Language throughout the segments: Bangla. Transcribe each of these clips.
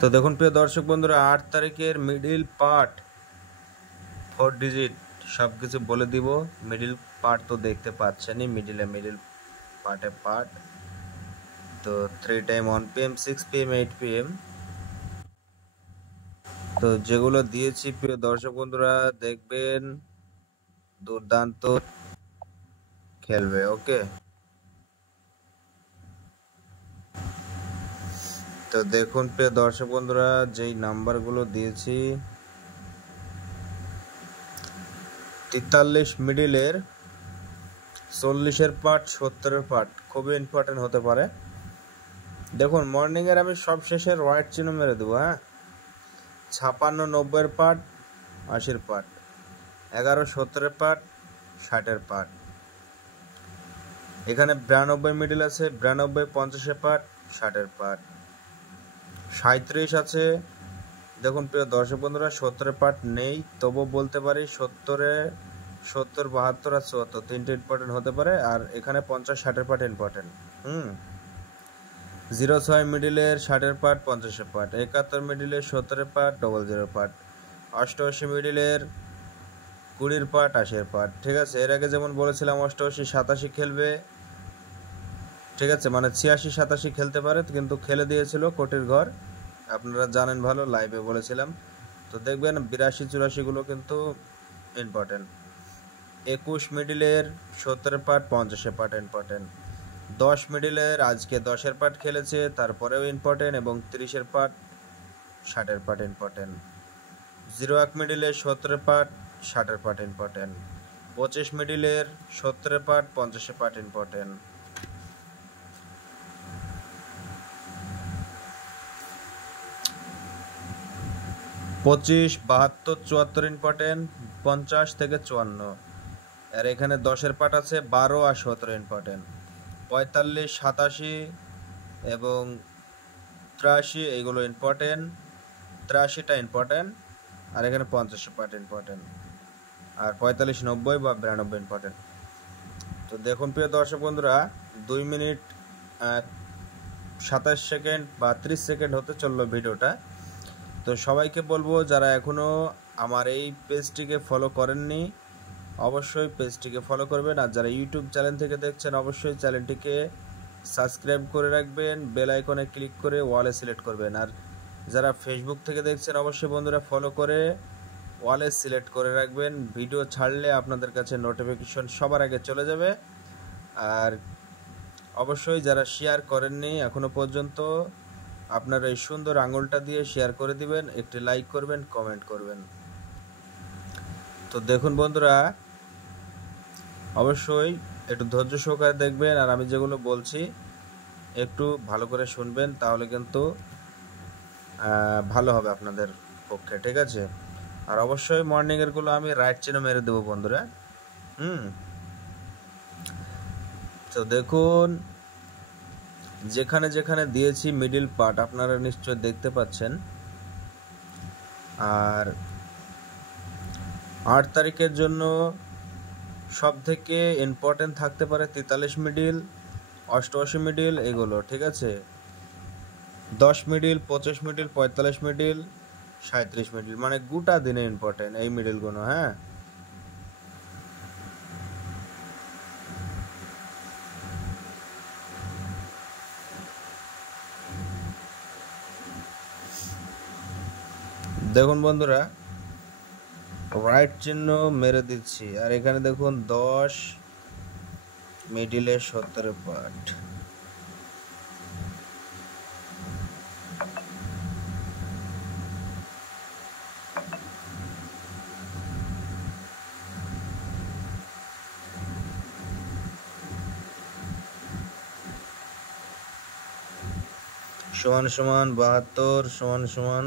তো দেখুন প্রিয় দর্শক বন্ধুরা, 8 তারিখের মিডিল পার্ট 4 ডিজিট সব কিছু বলে দিব। মিডিল পার্ট তো দেখতে পাচ্ছেনই, মিডিল পার্ট তো 3 টাইম 1 PM 6 PM 8 PM। তো যেগুলো দিয়েছি প্রিয় দর্শক বন্ধুরা দেখবেন, দুর্দান্ত খেলবে। ওকে, তো দেখুন প্রিয় দর্শক বন্ধুরা, যেই নাম্বারগুলো দিয়েছি 43 মিডিলের, 40-এর পার্ট, 70-এর পার্ট খুবই ইম্পর্টেন্ট হতে পারে। দেখুন মর্নিংয়ের আমি সব শেষে হোয়াইট চিহ্ন মেরে দেবো। হ্যাঁ, 56 90-এর পার্ট, 80-এর পার্ট, 11 70-এর পার্ট, 60-এর পার্ট। এখানে 92 মিডিল আছে, 92 50-এর পার্ট, 60-এর পার্ট। 37 আছে। দেখুন প্রিয় দর্শক বন্ধুরা, 70-এর পার্ট নেই, তবু বলতে পারি 70-এ 70 72 আর 74 তিনটে ইম্পর্টেন্ট হতে পারে। আর এখানে 50 60-এর পার্ট ইম্পর্টেন্ট। 06 মিডিলের 60-এর পার্ট, 50-এর পার্ট। 71 মিডিলের 70-এর পার্ট, 00-এর পার্ট। 88 মিডিলের 20-এর পার্ট, 80-এর পার্ট। ঠিক আছে, এর আগে যেমন বলেছিলাম 88 87 খেলবে। ঠিক আছে, মানে 86 87 খেলতে পারে, কিন্তু খেলে দিয়েছিল কোটির ঘর, আপনারা জানেন ভালো, লাইভে বলেছিলাম। তো দেখবেন 82 84 গুলো কিন্তু ইম্পর্টেন্ট। 21 মিডিলের 70-এর পার্ট, 50-এর পার্ট ইম্পর্টেন্ট। 10 মিডিলের আজকে 10-এর পার্ট খেলেছে, তারপরেও ইম্পর্টেন্ট, এবং 30-এর পার্ট 60-এর পার্ট ইম্পর্টেন্ট। 01 মিডিলের 70-এর পার্ট, 60-এর পার্ট ইম্পর্টেন্ট। 25 মিডিলের 70-এর পার্ট, 50-এর পার্ট ইম্পর্টেন্ট। পঁচিশ 72 74 ইম্পর্টেন্ট, 50 থেকে 54। আর এখানে 10-এর পার্ট আছে 12 আর 17 ইম্পর্টেন্ট। 45 87 এবং 83 এইগুলো ইম্পর্টেন্ট, 83টা ইম্পর্টেন্ট। আর এখানে 50-এর পার্ট ইম্পর্টেন্ট, আর 45 90 বা 92 ইম্পর্টেন্ট। তো দেখুন প্রিয় দর্শক বন্ধুরা, 2 মিনিট 27 সেকেন্ড বা 30 সেকেন্ড হতে চললো ভিডিওটা। তো সবাইকে বলবো, যারা এখনও আমার এই পেজটিকে ফলো করেননি অবশ্যই পেজটিকে ফলো করবেন। আর যারা ইউটিউব চ্যানেল থেকে দেখছেন অবশ্যই চ্যানেলটিকে সাবস্ক্রাইব করে রাখবেন, বেল আইকনে ক্লিক করে ওয়ালে সিলেক্ট করবেন। আর যারা ফেসবুক থেকে দেখছেন অবশ্যই বন্ধুরা ফলো করে ওয়ালে সিলেক্ট করে রাখবেন, ভিডিও ছাড়লে আপনাদের কাছে নোটিফিকেশন সবার আগে চলে যাবে। আর অবশ্যই যারা শেয়ার করেননি এখনো পর্যন্ত, আপনারা এই সুন্দর আঙুলটা দিয়ে শেয়ার করে দিবেন, একটি লাইক করবেন, কমেন্ট করবেন। তো দেখুন বন্ধুরা, অবশ্যই একটু ধৈর্য সহকারে দেখবেন, আর আমি যেগুলো বলছি একটু ভালো করে শুনবেন, তাহলে কিন্তু ভালো হবে আপনাদের পক্ষে। ঠিক আছে, আর অবশ্যই মর্নিংয়েরগুলো আমি রাইট চিহ্ন মেরে দেবো বন্ধুরা। তো দেখুন, যেখানে যেখানে দিয়েছি মিডিল পার্ট আপনারা নিশ্চয় দেখতে পাচ্ছেন। আর 8 তারিখের জন্য সব থেকে ইম্পর্টেন্ট থাকতে পারে 43 মিডিল, 88 মিডিল এগুলো। ঠিক আছে, 10 মিডিল, 25 মিডিল, 45 মিডিল, 37 মিডিল, মানে গোটা দিনে ইম্পর্টেন্ট এই মিডিলগুলো। হ্যাঁ, দেখুন বন্ধুরা, রাইট চিহ্ন মেরে দিচ্ছি। আর এখানে দেখুন 10 মিডিলে 70-এর পার্ট, সমান সমান 72 সমান সমান,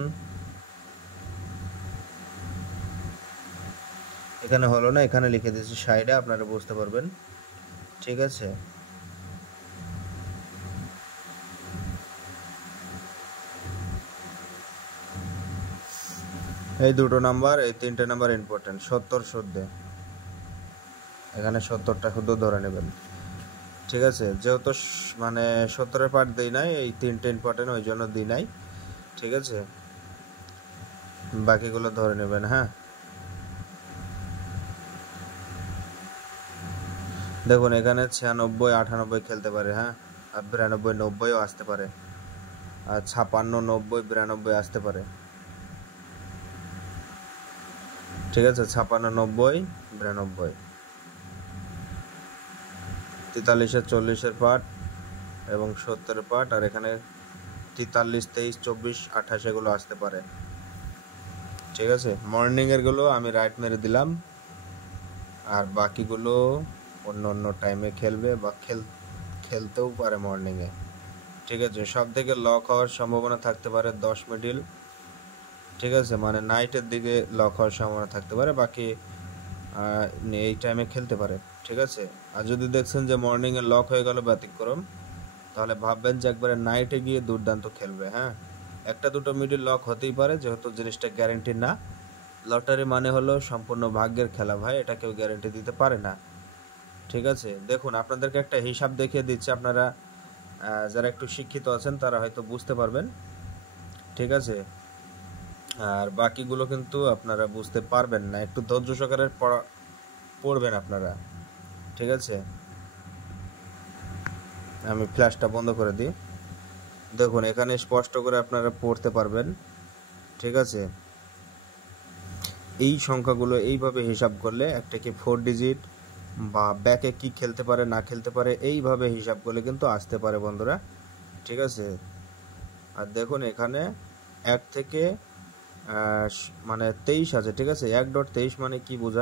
এখানে হলো না, এখানে লিখে দিয়েছি সাইডে, আপনারা বুঝতে পারবেন। ঠিক আছে, এই দুটো নাম্বার, এই তিনটে নাম্বার ইম্পর্টেন্ট। 70 শুদ্ধে, এখানে 70টা শুদ্ধ ধরে নেবেন। ঠিক আছে, যেহেতু মানে 70-এর পার্ট দিই নাই, এই তিনটে ইম্পর্টেন্ট ওই জন্য দিই নাই। ঠিক আছে, বাকিগুলো ধরে নেবেন। হ্যাঁ, দেখুন এখানে 96, 98 খেলতে পারে। হ্যাঁ, আর 92, 90ও আসতে পারে, আর 56, 90, 92 আসতে পারে। ঠিক আছে, 56, 90, 92, 43, 40 পার্ট এবং 70 পার্ট, আর এখানে 43, 23, 24, 28 এগুলো আসতে পারে। ঠিক আছে, মর্নিংয়ের গুলো আমি রাইট মেরে দিলাম, আর বাকিগুলো অন্য অন্য টাইমে খেলবে বা খেলতেও পারে মর্নিংয়ে। ঠিক আছে, সব থেকে লক হওয়ার সম্ভাবনা থাকতে পারে 10 মিডিল। ঠিক আছে, মানে নাইটের দিকে লক হওয়ার সম্ভাবনা থাকতে পারে, বাকি এই টাইমে খেলতে পারে। ঠিক আছে, আর যদি দেখছেন যে মর্নিংয়ে লক হয়ে গেল ব্যতিক্রম, তাহলে ভাববেন যে একবারে নাইটে গিয়ে দুর্দান্ত খেলবে। হ্যাঁ, একটা দুটো মিডিল লক হতেই পারে, যেহেতু জিনিসটা গ্যারেন্টি না। লটারি মানে হলো সম্পূর্ণ ভাগ্যের খেলা ভাই, এটা কেউ গ্যারেন্টি দিতে পারে না। ঠিক আছে, দেখুন আপনাদেরকে একটা হিসাব দেখিয়ে দিচ্ছি, আপনারা যারা একটু শিক্ষিত আছেন তারা হয়তো বুঝতে পারবেন। ঠিক আছে, আর বাকিগুলো কিন্তু আপনারা বুঝতে পারবেন না, একটু ধৈর্য সহকারে পড়বেন আপনারা। ঠিক আছে, আমি ফ্ল্যাশটা বন্ধ করে দিই। দেখুন এখানে স্পষ্ট করে আপনারা পড়তে পারবেন। ঠিক আছে, এই সংখ্যাগুলো এইভাবে হিসাব করলে একটা কি 4 ডিজিট বা ব্যাকে কি খেলতে পারে না খেলতে পারে, এইভাবে হিসাব করলে কিন্তু আসতে পারে বন্ধুরা। ঠিক আছে, আর দেখুন এখানে 1 থেকে মানে 23 আছে। ঠিক আছে, 1.23 মানে কি বোঝায়?